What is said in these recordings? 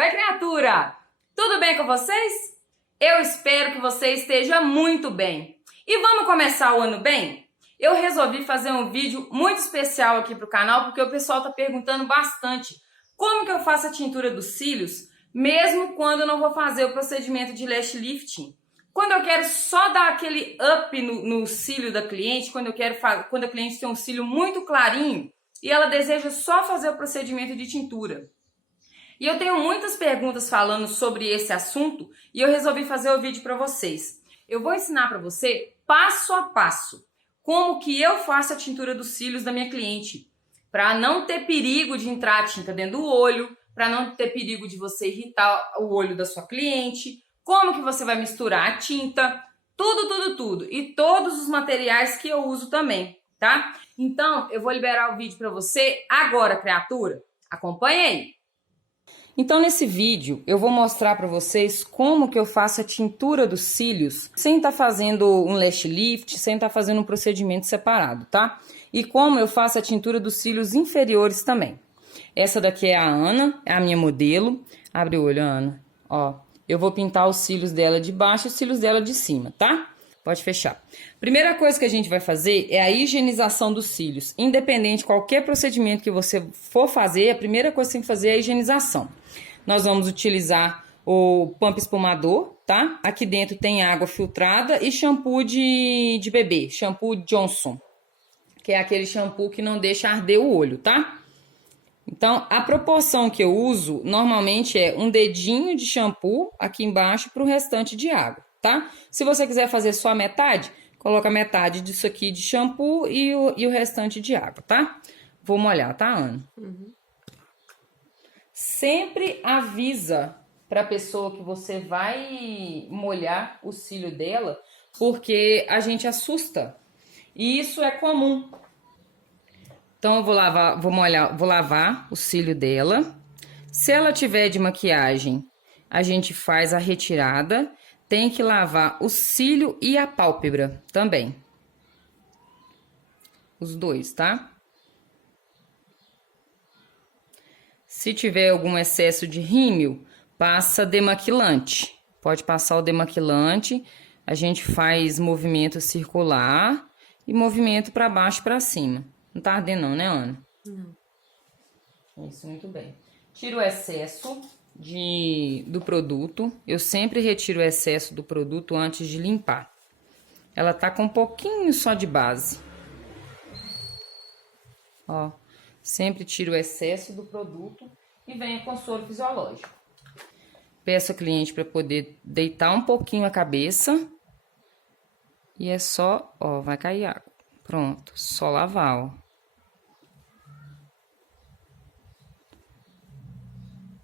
Oi, criatura! Tudo bem com vocês? Eu espero que você esteja muito bem. E vamos começar o ano bem? Eu resolvi fazer um vídeo muito especial aqui pro canal, porque o pessoal tá perguntando bastante como que eu faço a tintura dos cílios, mesmo quando eu não vou fazer o procedimento de lash lifting. Quando eu quero só dar aquele up no cílio da cliente, quando a cliente tem um cílio muito clarinho e ela deseja só fazer o procedimento de tintura. E eu tenho muitas perguntas falando sobre esse assunto e eu resolvi fazer o vídeo para vocês. Eu vou ensinar para você passo a passo como que eu faço a tintura dos cílios da minha cliente, para não ter perigo de entrar a tinta dentro do olho, para não ter perigo de você irritar o olho da sua cliente, como que você vai misturar a tinta, tudo. E todos os materiais que eu uso também, tá? Então, eu vou liberar o vídeo para você agora, criatura. Acompanhe aí. Então, nesse vídeo, eu vou mostrar para vocês como que eu faço a tintura dos cílios sem estar fazendo um lash lift, sem estar fazendo um procedimento separado, tá? E como eu faço a tintura dos cílios inferiores também. Essa daqui é a Ana, é a minha modelo. Abre o olho, Ana. Ó, eu vou pintar os cílios dela de baixo e os cílios dela de cima, tá? Pode fechar. Primeira coisa que a gente vai fazer é a higienização dos cílios. Independente de qualquer procedimento que você for fazer, a primeira coisa que você tem que fazer é a higienização. Nós vamos utilizar o pump espumador, tá? Aqui dentro tem água filtrada e shampoo de bebê, shampoo Johnson, que é aquele shampoo que não deixa arder o olho, tá? Então, a proporção que eu uso normalmente é um dedinho de shampoo aqui embaixo para o restante de água, tá? Se você quiser fazer só a metade, coloca metade disso aqui de shampoo e o restante de água, tá? Vou molhar, tá, Ana? Sempre avisa para a pessoa que você vai molhar o cílio dela, porque a gente assusta. E isso é comum. Então, eu vou lavar o cílio dela. Se ela tiver de maquiagem, a gente faz a retirada. Tem que lavar o cílio e a pálpebra também. Os dois, tá? Se tiver algum excesso de rímel, passa demaquilante. Pode passar o demaquilante. A gente faz movimento circular e movimento para baixo e para cima. Não tá ardendo não, né, Ana? Não. Isso, muito bem. Tira o excesso do produto. Eu sempre retiro o excesso do produto antes de limpar. Ela tá com um pouquinho só de base. Ó, sempre tiro o excesso do produto e venho com soro fisiológico. Peço a cliente para poder deitar um pouquinho a cabeça. E é só, ó, vai cair água. Pronto, só lavar, ó.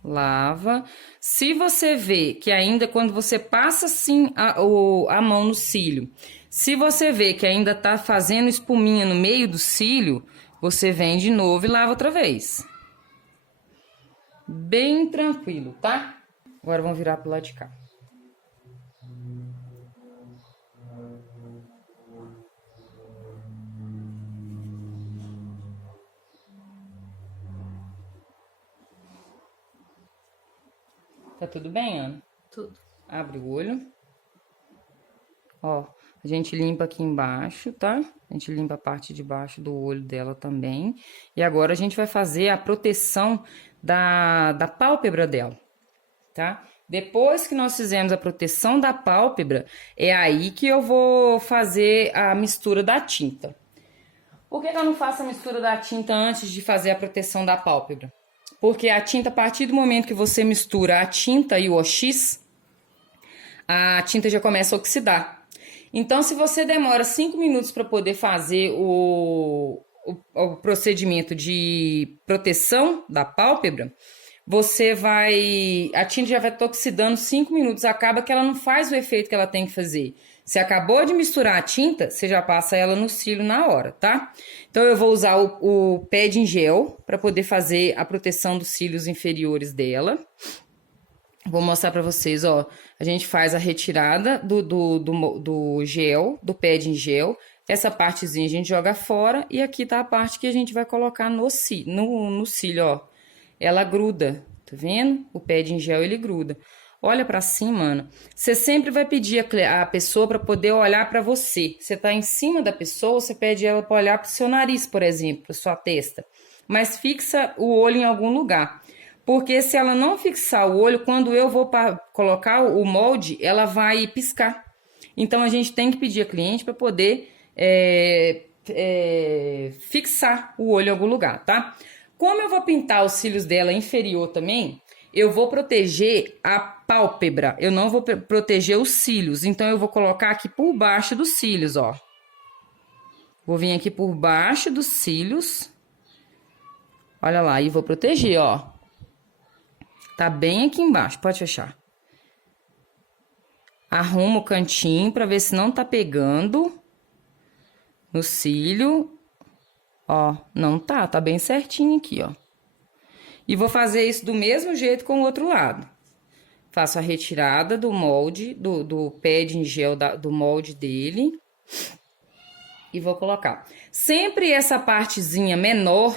Lava. Se você vê que ainda quando você passa assim a mão no cílio, se você vê que ainda tá fazendo espuminha no meio do cílio, você vem de novo e lava outra vez. Bem tranquilo, tá? Agora vamos virar pro lado de cá. Tá tudo bem, Ana? Tudo. Abre o olho. Ó, a gente limpa aqui embaixo, tá? A gente limpa a parte de baixo do olho dela também. E agora a gente vai fazer a proteção da pálpebra dela, tá? Depois que nós fizermos a proteção da pálpebra, é aí que eu vou fazer a mistura da tinta. Por que eu não faço a mistura da tinta antes de fazer a proteção da pálpebra? Porque a tinta, a partir do momento que você mistura a tinta e o OX, a tinta já começa a oxidar. Então, se você demora 5 minutos para poder fazer o procedimento de proteção da pálpebra, a tinta já vai estar oxidando 5 minutos, acaba que ela não faz o efeito que ela tem que fazer. Você acabou de misturar a tinta, você já passa ela no cílio na hora, tá? Então, eu vou usar o padding gel para poder fazer a proteção dos cílios inferiores dela. Vou mostrar pra vocês, ó. A gente faz a retirada do gel, do padding gel. Essa partezinha a gente joga fora e aqui tá a parte que a gente vai colocar no cílio, ó. Ela gruda. Tá vendo? O pad em gel, ele gruda. Olha pra cima, Ana. Você sempre vai pedir a pessoa pra poder olhar pra você. Você tá em cima da pessoa, você pede ela pra olhar pro seu nariz, por exemplo, pra sua testa. Mas fixa o olho em algum lugar. Porque se ela não fixar o olho, quando eu vou colocar o molde, ela vai piscar. Então, a gente tem que pedir a cliente para poder fixar o olho em algum lugar, tá? Como eu vou pintar os cílios dela inferior também, eu vou proteger a pálpebra. Eu não vou proteger os cílios. Então, eu vou colocar aqui por baixo dos cílios, ó. Vou vir aqui por baixo dos cílios. Olha lá, e vou proteger, ó. Tá bem aqui embaixo, pode fechar. Arruma o cantinho pra ver se não tá pegando no cílio. Ó, não tá, tá bem certinho aqui, ó. E vou fazer isso do mesmo jeito com o outro lado. Faço a retirada do molde, do pad em gel do molde dele. E vou colocar. Sempre essa partezinha menor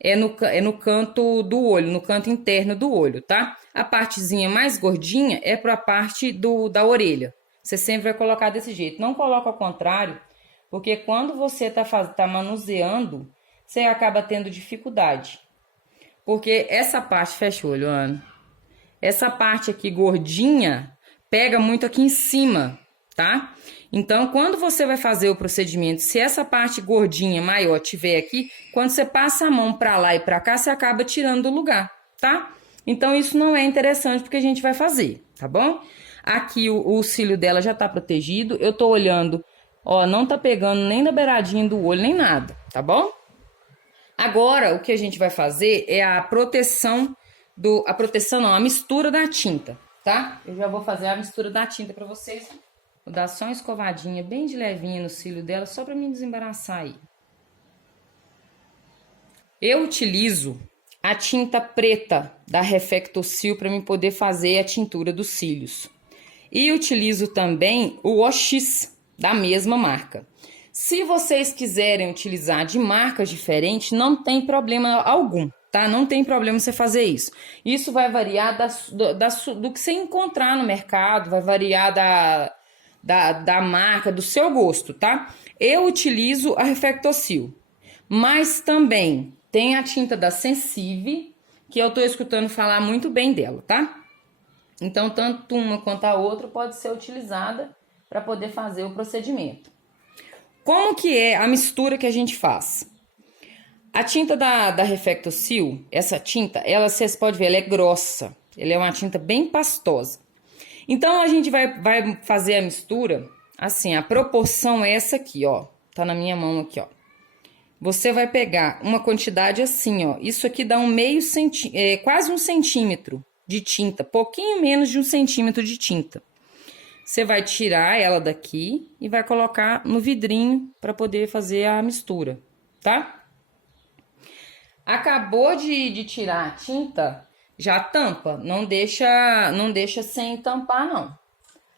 é no canto do olho, no canto interno do olho, tá? A partezinha mais gordinha é pra parte da orelha. Você sempre vai colocar desse jeito. Não coloca ao contrário, porque quando você tá manuseando, você acaba tendo dificuldade. Porque essa parte, fecha o olho, Ana. Essa parte aqui gordinha pega muito aqui em cima, tá? Então, quando você vai fazer o procedimento, se essa parte gordinha maior tiver aqui, quando você passa a mão pra lá e pra cá, você acaba tirando do lugar, tá? Então, isso não é interessante porque a gente vai fazer, tá bom? Aqui o cílio dela já tá protegido, eu tô olhando, ó, não tá pegando nem na beiradinha do olho, nem nada, tá bom? Agora, o que a gente vai fazer é a proteção a mistura da tinta, tá? Eu já vou fazer a mistura da tinta pra vocês. Vou dar só uma escovadinha bem de levinha no cílio dela, só pra me desembaraçar aí. Eu utilizo a tinta preta da Reflecto-Sil para mim poder fazer a tintura dos cílios. E utilizo também o OX da mesma marca. Se vocês quiserem utilizar de marcas diferentes, não tem problema algum, tá? Não tem problema você fazer isso. Isso vai variar do que você encontrar no mercado, vai variar da marca, do seu gosto, tá? Eu utilizo a Reflecto-Sil, mas também tem a tinta da Sensive, que eu tô escutando falar muito bem dela, tá? Então, tanto uma quanto a outra pode ser utilizada para poder fazer o procedimento. Como que é a mistura que a gente faz? A tinta da Reflecto-Sil, essa tinta, vocês podem ver, ela é grossa. Ela é uma tinta bem pastosa. Então, a gente vai fazer a mistura, assim, a proporção é essa aqui, ó. Tá na minha mão aqui, ó. Você vai pegar uma quantidade assim, ó. Isso aqui dá quase 1 centímetro de tinta, pouquinho menos de 1 centímetro de tinta. Você vai tirar ela daqui e vai colocar no vidrinho para poder fazer a mistura, tá? Acabou de tirar a tinta, já tampa, não deixa sem tampar, não.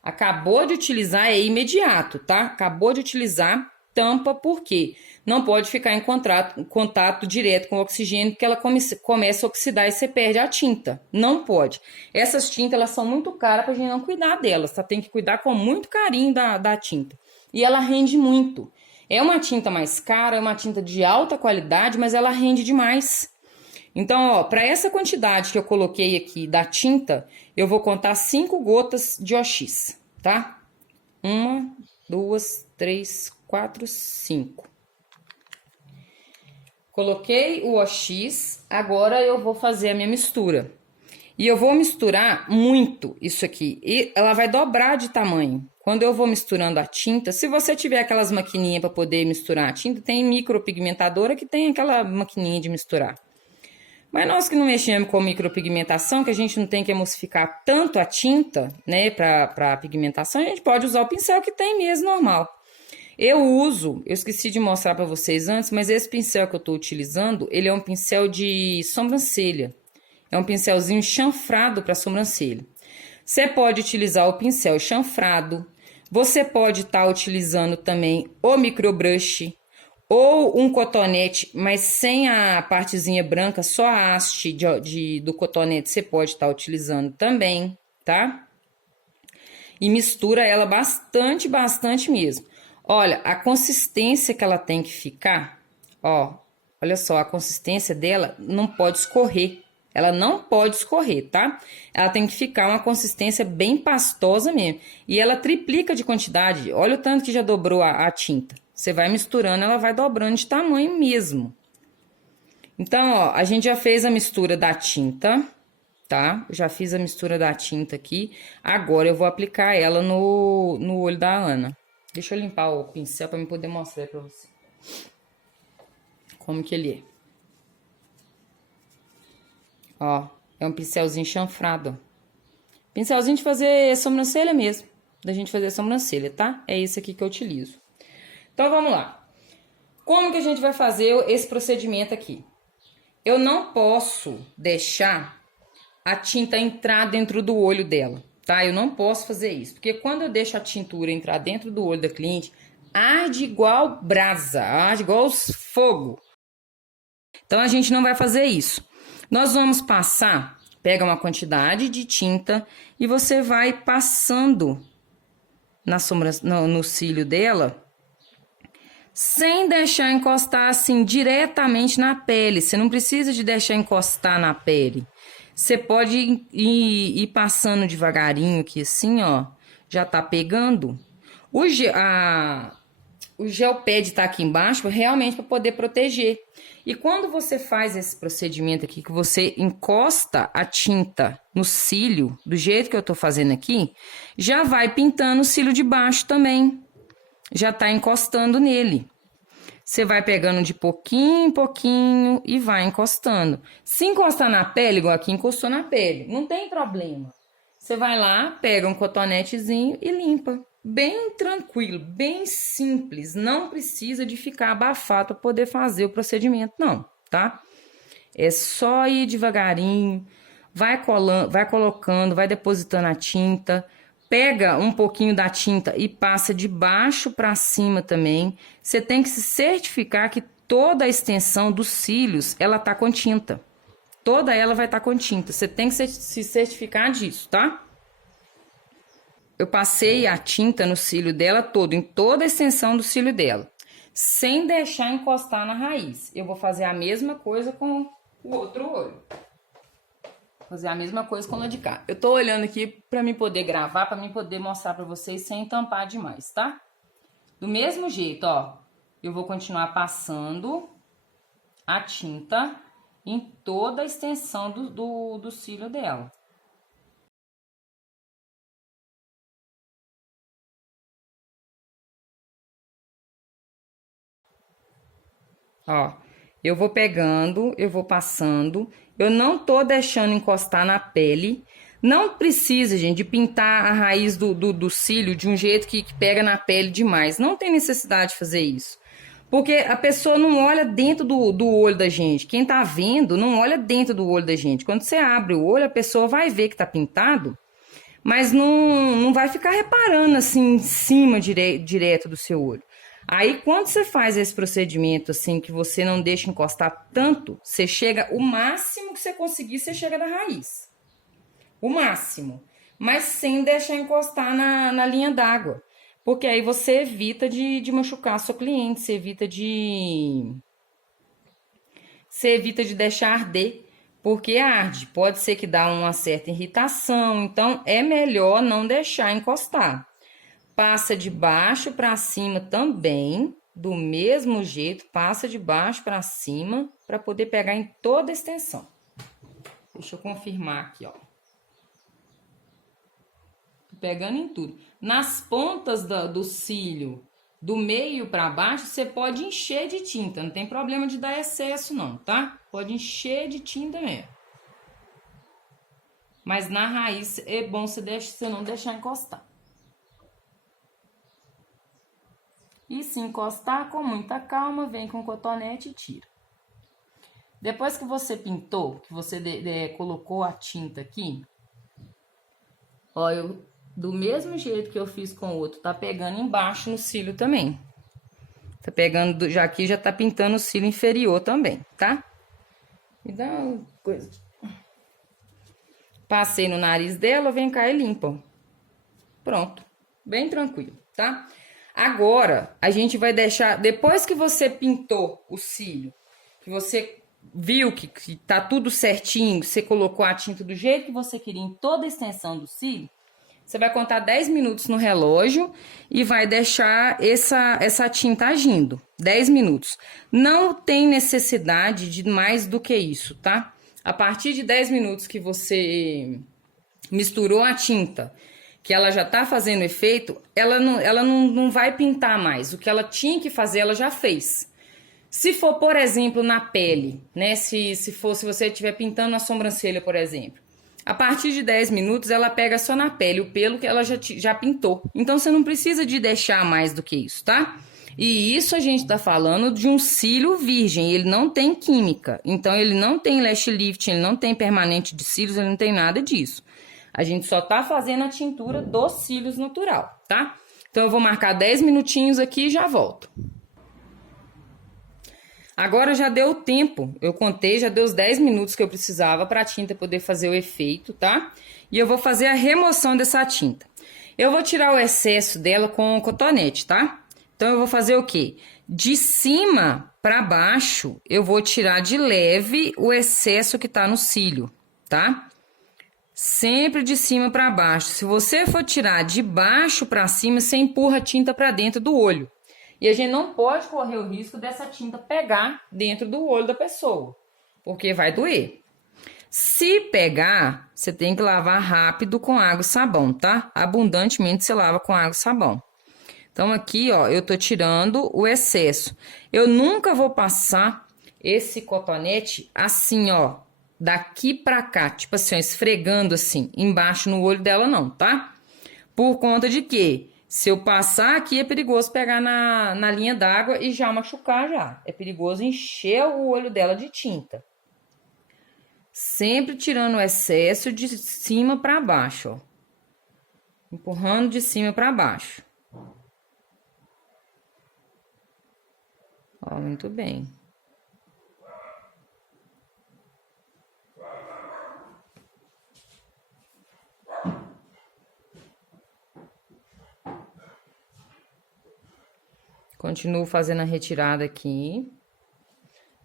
Acabou de utilizar, é imediato, tá? Acabou de utilizar, tampa, por quê? Não pode ficar em contato direto com o oxigênio, porque ela começa a oxidar e você perde a tinta. Não pode. Essas tintas, elas são muito caras pra gente não cuidar delas, tá? Tem que cuidar com muito carinho da tinta. E ela rende muito. É uma tinta mais cara, é uma tinta de alta qualidade, mas ela rende demais. Então, ó, para essa quantidade que eu coloquei aqui da tinta, eu vou contar 5 gotas de OX, tá? 1, 2, 3, 4, 5. Coloquei o OX, agora eu vou fazer a minha mistura. E eu vou misturar muito isso aqui, e ela vai dobrar de tamanho. Quando eu vou misturando a tinta, se você tiver aquelas maquininhas para poder misturar a tinta, tem micropigmentadora que tem aquela maquininha de misturar. Mas nós que não mexemos com micropigmentação, que a gente não tem que emulsificar tanto a tinta, né, para pigmentação, a gente pode usar o pincel que tem mesmo, normal. Eu esqueci de mostrar para vocês antes, mas esse pincel que eu tô utilizando, ele é um pincel de sobrancelha. É um pincelzinho chanfrado para sobrancelha. Você pode utilizar o pincel chanfrado, você pode estar utilizando também o microbrush, ou um cotonete, mas sem a partezinha branca, só a haste do cotonete você pode estar utilizando também, tá? E mistura ela bastante, bastante mesmo. Olha, a consistência que ela tem que ficar, ó, olha só, a consistência dela não pode escorrer. Ela não pode escorrer, tá? Ela tem que ficar uma consistência bem pastosa mesmo. E ela triplica de quantidade. Olha o tanto que já dobrou a tinta. Você vai misturando, ela vai dobrando de tamanho mesmo. Então, ó, a gente já fez a mistura da tinta, tá? Eu já fiz a mistura da tinta aqui. Agora eu vou aplicar ela no olho da Ana. Deixa eu limpar o pincel para eu poder mostrar para você como que ele é. Ó, é um pincelzinho chanfrado, ó. Pincelzinho de fazer sobrancelha mesmo. Da gente fazer sobrancelha, tá? É esse aqui que eu utilizo. Então, vamos lá. Como que a gente vai fazer esse procedimento aqui? Eu não posso deixar a tinta entrar dentro do olho dela, tá? Eu não posso fazer isso. Porque quando eu deixo a tintura entrar dentro do olho da cliente, arde igual brasa, arde igual fogo. Então, a gente não vai fazer isso. Nós vamos passar, pega uma quantidade de tinta e você vai passando no cílio dela, sem deixar encostar assim diretamente na pele. Você não precisa de deixar encostar na pele. Você pode ir passando devagarinho aqui assim, ó, já tá pegando. O gel pad tá aqui embaixo realmente para poder proteger. E quando você faz esse procedimento aqui, que você encosta a tinta no cílio, do jeito que eu tô fazendo aqui, já vai pintando o cílio de baixo também. Já tá encostando nele. Você vai pegando de pouquinho em pouquinho e vai encostando. Se encostar na pele, igual aqui encostou na pele, não tem problema. Você vai lá, pega um cotonetezinho e limpa. Bem tranquilo, bem simples. Não precisa de ficar abafado para poder fazer o procedimento, não, tá? É só ir devagarinho, vai colando, vai colocando, vai depositando a tinta. Pega um pouquinho da tinta e passa de baixo para cima também. Você tem que se certificar que toda a extensão dos cílios, ela tá com tinta. Toda ela vai estar com tinta. Você tem que se certificar disso, tá? Eu passei a tinta no cílio dela todo, em toda a extensão do cílio dela, sem deixar encostar na raiz. Eu vou fazer a mesma coisa com o outro olho. Fazer a mesma coisa com o lado de cá. Eu tô olhando aqui pra mim poder gravar, pra mim poder mostrar pra vocês sem tampar demais, tá? Do mesmo jeito, ó, eu vou continuar passando a tinta em toda a extensão do cílio dela. Ó, eu vou pegando, eu vou passando, eu não tô deixando encostar na pele. Não precisa, gente, de pintar a raiz do cílio de um jeito que pega na pele demais. Não tem necessidade de fazer isso. Porque a pessoa não olha dentro do olho da gente. Quem tá vendo não olha dentro do olho da gente. Quando você abre o olho, a pessoa vai ver que tá pintado, mas não vai ficar reparando assim em cima direto do seu olho. Aí, quando você faz esse procedimento, assim, que você não deixa encostar tanto, você chega, o máximo que você conseguir, você chega na raiz. O máximo. Mas sem deixar encostar na linha d'água. Porque aí você evita de machucar a sua cliente, você evita de deixar arder, porque arde. Pode ser que dá uma certa irritação, então é melhor não deixar encostar. Passa de baixo para cima também, do mesmo jeito, passa de baixo para cima, para poder pegar em toda a extensão. Deixa eu confirmar aqui, ó. Tô pegando em tudo. Nas pontas do cílio, do meio para baixo, você pode encher de tinta, não tem problema de dar excesso não, tá? Pode encher de tinta mesmo. Mas na raiz é bom você não deixar encostar. E se encostar, com muita calma, vem com o cotonete e tira. Depois que você pintou, que você colocou a tinta aqui, ó, do mesmo jeito que eu fiz com o outro, tá pegando embaixo no cílio também. Tá pegando, já aqui já tá pintando o cílio inferior também, tá? Me dá uma coisa. Passei no nariz dela, vem cá e limpa, ó. Pronto. Bem tranquilo, tá? Agora, a gente vai deixar, depois que você pintou o cílio, que você viu que tá tudo certinho, você colocou a tinta do jeito que você queria em toda a extensão do cílio, você vai contar 10 minutos no relógio e vai deixar essa tinta agindo. 10 minutos. Não tem necessidade de mais do que isso, tá? A partir de 10 minutos que você misturou a tinta, que ela já tá fazendo efeito, ela não vai pintar mais. O que ela tinha que fazer, ela já fez. Se for, por exemplo, na pele, né? Se você estiver pintando a sobrancelha, por exemplo. A partir de 10 minutos, ela pega só na pele o pelo que ela já pintou. Então, você não precisa de deixar mais do que isso, tá? E isso a gente tá falando de um cílio virgem, ele não tem química. Então, ele não tem lash lift, ele não tem permanente de cílios, ele não tem nada disso. A gente só tá fazendo a tintura dos cílios natural, tá? Então, eu vou marcar 10 minutinhos aqui e já volto. Agora já deu o tempo, eu contei, já deu os 10 minutos que eu precisava para a tinta poder fazer o efeito, tá? E eu vou fazer a remoção dessa tinta. Eu vou tirar o excesso dela com o cotonete, tá? Então, eu vou fazer o quê? De cima para baixo, eu vou tirar de leve o excesso que tá no cílio, tá? Sempre de cima para baixo. Se você for tirar de baixo para cima, você empurra a tinta para dentro do olho. E a gente não pode correr o risco dessa tinta pegar dentro do olho da pessoa, porque vai doer. Se pegar, você tem que lavar rápido com água e sabão, tá? Abundantemente você lava com água e sabão. Então, aqui, ó, eu tô tirando o excesso. Eu nunca vou passar esse cotonete assim, ó, daqui pra cá, tipo assim, ó, esfregando assim, embaixo no olho dela não, tá? Por conta de que se eu passar aqui, é perigoso pegar na linha d'água e já machucar já. É perigoso encher o olho dela de tinta. Sempre tirando o excesso de cima para baixo, ó. Empurrando de cima para baixo. Ó, muito bem. Continuo fazendo a retirada aqui.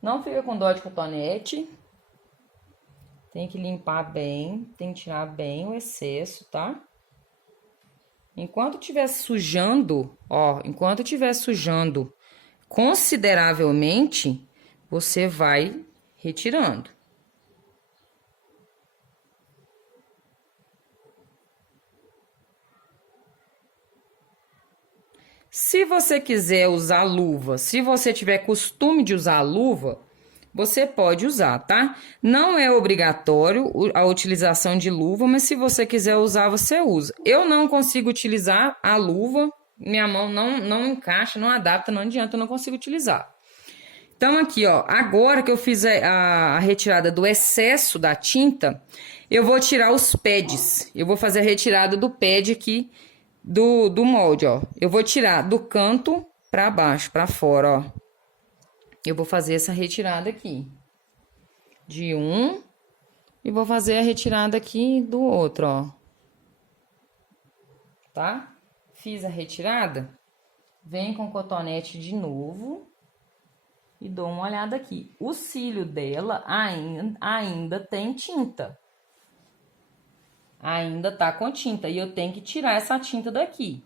Não fica com dó de cotonete. Tem que limpar bem, tem que tirar bem o excesso, tá? Enquanto estiver sujando, ó, enquanto estiver sujando consideravelmente, você vai retirando. Se você quiser usar luva, se você tiver costume de usar luva, você pode usar, tá? Não é obrigatório a utilização de luva, mas se você quiser usar, você usa. Eu não consigo utilizar a luva, minha mão não encaixa, não adapta, não adianta, eu não consigo utilizar. Então, aqui, ó, agora que eu fiz a retirada do excesso da tinta, eu vou tirar os pads. Eu vou fazer a retirada do pad aqui, do molde, ó. Eu vou tirar do canto pra baixo, pra fora, ó. Eu vou fazer essa retirada aqui. De um. E vou fazer a retirada aqui do outro, ó. Tá? Fiz a retirada. Vem com o cotonete de novo. E dou uma olhada aqui. O cílio dela ainda tem tinta. Ainda tá com tinta. E eu tenho que tirar essa tinta daqui.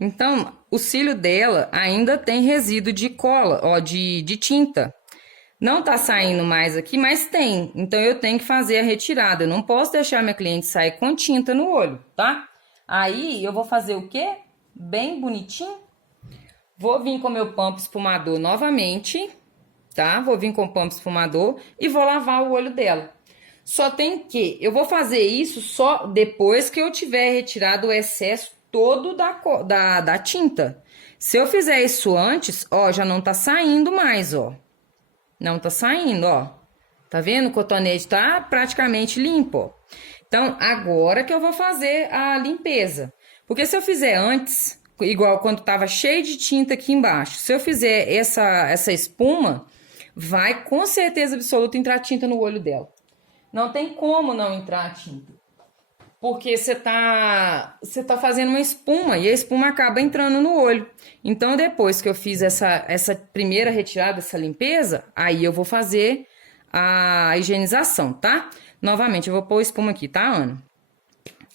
Então, o cílio dela ainda tem resíduo de cola, ó, de tinta. Não tá saindo mais aqui, mas tem. Então, eu tenho que fazer a retirada. Eu não posso deixar minha cliente sair com tinta no olho, tá? Aí, eu vou fazer o quê? Bem bonitinho. Vou vir com meu pampo esfumador novamente, tá? Vou vir com o pampo esfumador e vou lavar o olho dela. Só tem que... Eu vou fazer isso só depois que eu tiver retirado o excesso todo da tinta. Se eu fizer isso antes, ó, já não tá saindo mais, ó. Não tá saindo, ó. Tá vendo? O cotonete tá praticamente limpo, ó. Então, agora que eu vou fazer a limpeza. Porque se eu fizer antes, igual quando tava cheio de tinta aqui embaixo, se eu fizer essa espuma, vai com certeza absoluta entrar tinta no olho dela. Não tem como não entrar tinta. Porque você tá fazendo uma espuma e a espuma acaba entrando no olho. Então, depois que eu fiz essa primeira retirada, essa limpeza, aí eu vou fazer a higienização, tá? Novamente, eu vou pôr espuma aqui, tá, Ana?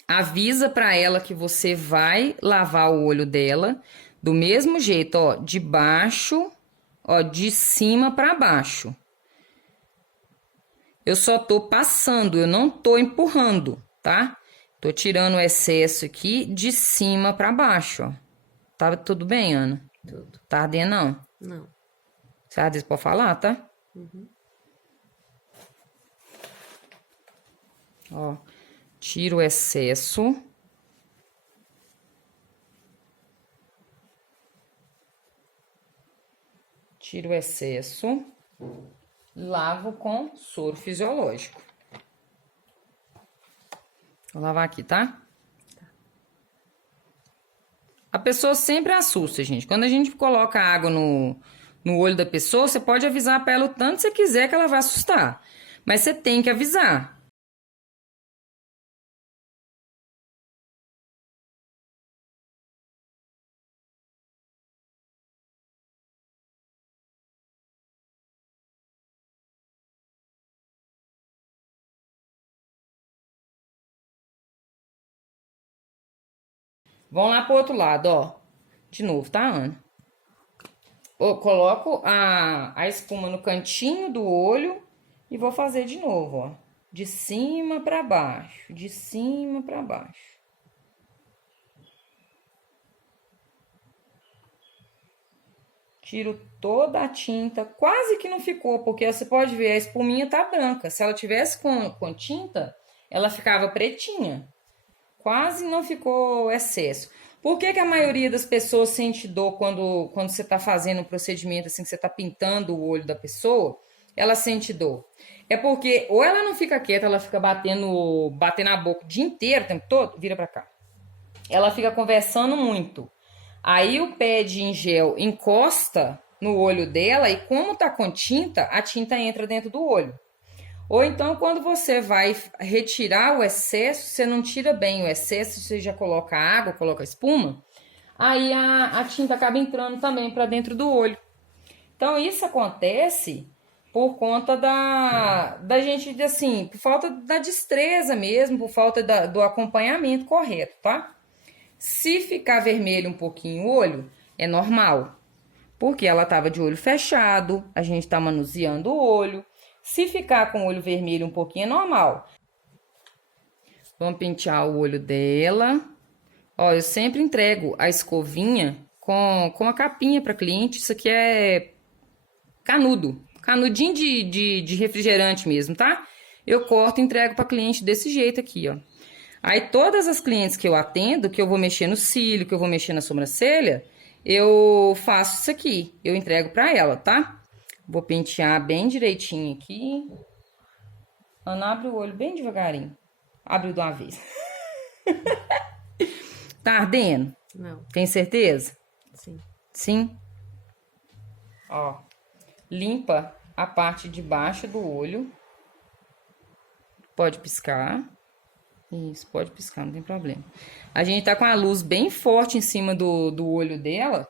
Avisa pra ela que você vai lavar o olho dela do mesmo jeito, ó, de baixo, ó, de cima pra baixo. Eu só tô passando, eu não tô empurrando, tá? Tô tirando o excesso aqui de cima pra baixo, ó. Tá tudo bem, Ana? Tudo. Tá ardendo, não? Não. Se arder, pode falar, tá? Uhum. Ó, tira o excesso. Tira o excesso. Lavo com soro fisiológico. Vou lavar aqui, tá? A pessoa sempre assusta, gente. Quando a gente coloca água no olho da pessoa, você pode avisar pra ela o tanto que você quiser que ela vai assustar. Mas você tem que avisar. Vamos lá pro outro lado, ó. De novo, tá, Ana? Eu coloco a espuma no cantinho do olho e vou fazer de novo, ó. De cima pra baixo, de cima pra baixo. Tiro toda a tinta, quase que não ficou, porque você pode ver, a espuminha tá branca. Se ela tivesse com tinta, ela ficava pretinha. Quase não ficou excesso. Por que a maioria das pessoas sente dor quando você está fazendo um procedimento assim, que você está pintando o olho da pessoa? Ela sente dor. É porque ou ela não fica quieta, ela fica batendo a boca o dia inteiro, o tempo todo, vira pra cá. Ela fica conversando muito. Aí o pad em gel encosta no olho dela e como tá com tinta, a tinta entra dentro do olho. Ou então, quando você vai retirar o excesso, você não tira bem o excesso, você já coloca água, coloca espuma, aí a tinta acaba entrando também para dentro do olho. Então, isso acontece por conta da gente, assim, por falta da destreza mesmo, por falta do acompanhamento correto, tá? Se ficar vermelho um pouquinho o olho, é normal, porque ela tava de olho fechado, a gente tá manuseando o olho. Se ficar com o olho vermelho um pouquinho, é normal. Vamos pentear o olho dela. Ó, eu sempre entrego a escovinha com a capinha para cliente. Isso aqui é canudo. Canudinho de refrigerante mesmo, tá? Eu corto e entrego para cliente desse jeito aqui, ó. Aí, todas as clientes que eu atendo, que eu vou mexer no cílio, que eu vou mexer na sobrancelha, eu faço isso aqui. Eu entrego para ela, tá? Vou pentear bem direitinho aqui. Ana, abre o olho bem devagarinho. Abre de uma vez. Tá ardendo? Não. Tem certeza? Sim. Sim? Ó. Limpa a parte de baixo do olho. Pode piscar. Isso, pode piscar, não tem problema. A gente tá com a luz bem forte em cima do olho dela.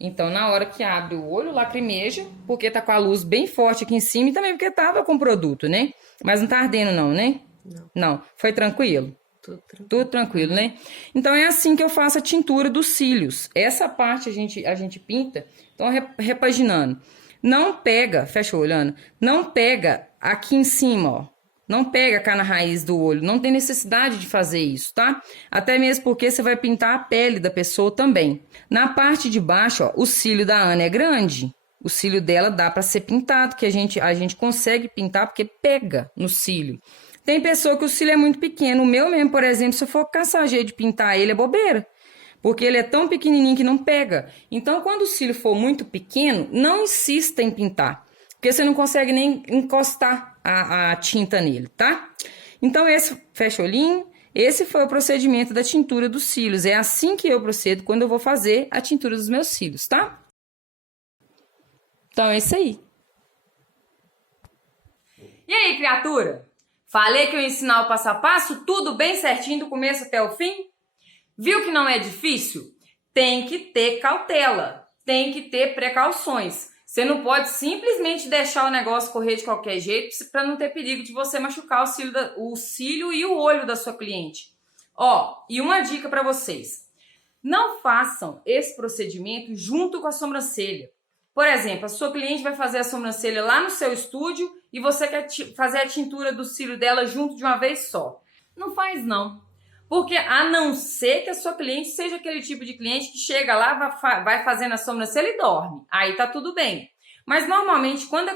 Então, na hora que abre o olho, lacrimeja, porque tá com a luz bem forte aqui em cima e também porque tava com produto, né? Mas não tá ardendo não, né? Não. Não. Foi tranquilo? Tudo tranquilo. Tudo tranquilo, né? Então, é assim que eu faço a tintura dos cílios. Essa parte a gente pinta, então repaginando. Não pega, fecha o olho, Ana, não pega aqui em cima, ó. Não pega cá na raiz do olho, não tem necessidade de fazer isso, tá? Até mesmo porque você vai pintar a pele da pessoa também. Na parte de baixo, ó, o cílio da Ana é grande. O cílio dela dá pra ser pintado, que a gente consegue pintar porque pega no cílio. Tem pessoa que o cílio é muito pequeno. O meu mesmo, por exemplo, se eu for caçar jeito de pintar ele, é bobeira. Porque ele é tão pequenininho que não pega. Então, quando o cílio for muito pequeno, não insista em pintar. Porque você não consegue nem encostar a tinta nele, tá? Então, fecha o olhinho. Esse foi o procedimento da tintura dos cílios. É assim que eu procedo quando eu vou fazer a tintura dos meus cílios, tá? Então, é isso aí. E aí, criatura? Falei que eu ia ensinar o passo a passo, tudo bem certinho do começo até o fim? Viu que não é difícil? Tem que ter cautela, tem que ter precauções. Você não pode simplesmente deixar o negócio correr de qualquer jeito para não ter perigo de você machucar o cílio e o olho da sua cliente. Ó, e uma dica para vocês. Não façam esse procedimento junto com a sobrancelha. Por exemplo, a sua cliente vai fazer a sobrancelha lá no seu estúdio e você quer fazer a tintura do cílio dela junto de uma vez só. Não faz não. Porque a não ser que a sua cliente seja aquele tipo de cliente que chega lá, vai fazendo a sobrancelha e dorme. Aí tá tudo bem. Mas normalmente, quando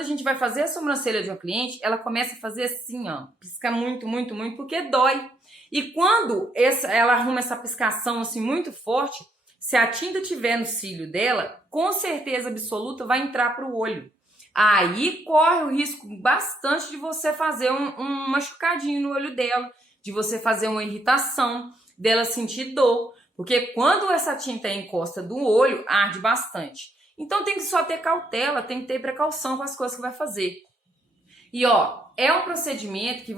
a gente vai fazer a sobrancelha de uma cliente, ela começa a fazer assim, ó. Pisca muito, muito, muito, porque dói. E quando ela arruma essa piscação assim muito forte, se a tinta tiver no cílio dela, com certeza absoluta vai entrar pro olho. Aí corre o risco bastante de você fazer um machucadinho no olho dela, de você fazer uma irritação, dela sentir dor, porque quando essa tinta encosta do olho, arde bastante. Então tem que só ter cautela, tem que ter precaução com as coisas que vai fazer. E ó, é um procedimento que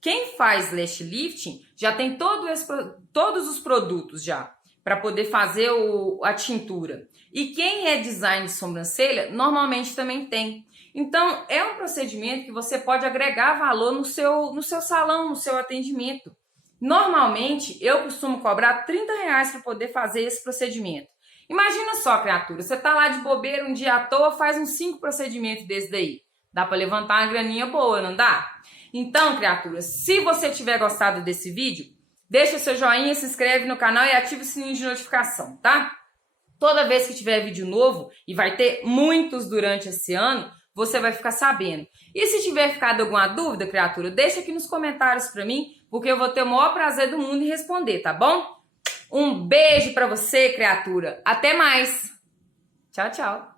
quem faz lash lifting já tem todos os produtos já para poder fazer a tintura. E quem é design de sobrancelha, normalmente também tem. Então, é um procedimento que você pode agregar valor no seu salão, no seu atendimento. Normalmente, eu costumo cobrar R$30 para poder fazer esse procedimento. Imagina só, criatura, você tá lá de bobeira um dia à toa, faz uns 5 procedimentos desse daí. Dá para levantar uma graninha boa, não dá? Então, criatura, se você tiver gostado desse vídeo, deixa o seu joinha, se inscreve no canal e ativa o sininho de notificação, tá? Toda vez que tiver vídeo novo, e vai ter muitos durante esse ano, você vai ficar sabendo. E se tiver ficado alguma dúvida, criatura, deixa aqui nos comentários pra mim, porque eu vou ter o maior prazer do mundo em responder, tá bom? Um beijo pra você, criatura. Até mais. Tchau, tchau.